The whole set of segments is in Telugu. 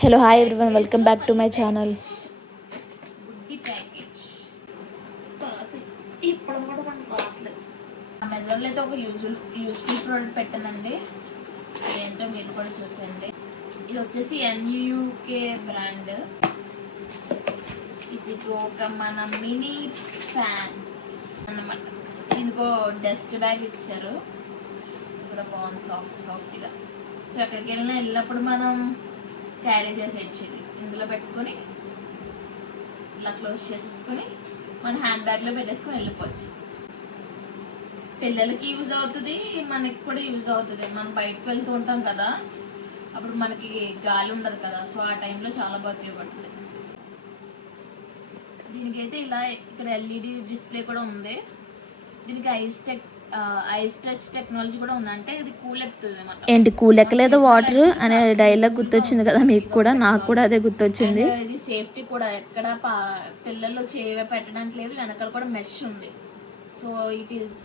Hello, hi everyone, welcome back to my channel. గుడ్డి ప్యాకేజ్ ఇప్పుడు కూడా మనకు రావట్లేదు. అమెజాన్లో అయితే ఒక యూస్ఫుల్ ప్రోడక్ట్ పెట్టానండి. ఏంటో మీరు కూడా చూసేయండి. ఇది వచ్చేసి NUK బ్రాండ్. ఇది ఒక మన మినీ ఫ్యాన్ అన్నమాట. దీనికో డస్ట్ బ్యాగ్ ఇచ్చారు. ఇక్కడ బాగుంది సాఫ్ట్గా. సో ఎక్కడికి వెళ్ళినప్పుడు మనం క్యారీ చేసేయచ్చు. ఇది ఇందులో పెట్టుకొని ఇలా క్లోజ్ చేసేసుకొని మన హ్యాండ్ బ్యాగ్లో పెట్టేసుకొని వెళ్ళిపోవచ్చు. పిల్లలకి యూజ్ అవుతుంది, మనకి కూడా యూజ్ అవుతుంది. మనం బయటకు వెళ్తూ ఉంటాం కదా, అప్పుడు మనకి గాలి ఉండదు కదా, సో ఆ టైంలో చాలా బాగా ఉపయోగపడుతుంది. దీనికైతే ఇలా ఇక్కడ LED డిస్ప్లే కూడా ఉంది. దీనికి ఐస్ టచ్ టెక్నాలజీ కూడా ఉంది. అంటే ఇది కూల్ ఎక్కుతుంది అన్నమాట. ఏంటి కూల్ ఎక్కలేదు వాటర్ అనే డైలాగ్ గుర్తొచ్చింది కదా మీకు కూడా, నాకు కూడా అదే గుర్తొచ్చింది. ఇది సేఫ్టీ కూడా, ఎక్కడ పిల్లలు చేయ పెట్టడానికి లేదు. వెనకాల కూడా మెష్ ఉంది. So it is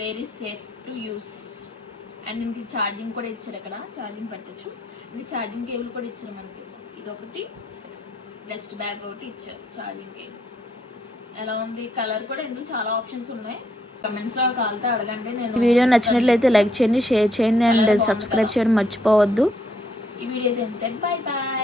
very safe to use. And దీనికి ఛార్జింగ్ కూడా ఇచ్చారు. ఇక్కడ ఛార్జింగ్ పెట్టచ్చు. ఇది ఛార్జింగ్ కేబుల్ కూడా ఇచ్చారు మనకి. ఇది ఒకటి, డస్ట్ బ్యాగ్ ఒకటి ఇచ్చారు ఛార్జింగ్ కేబుల్. ఎలా ఉంది కలర్ కూడా, ఇందులో చాలా ఆప్షన్స్ ఉన్నాయి. కమెంట్స్లో కావాలంటే అడగండి. నేను వీడియో నచ్చినట్లయితే లైక్ చేయండి, షేర్ చేయండి అండ్ సబ్స్క్రైబ్ చేయడం మర్చిపోవద్దు. ఈ వీడియో అయితే బై బాయ్.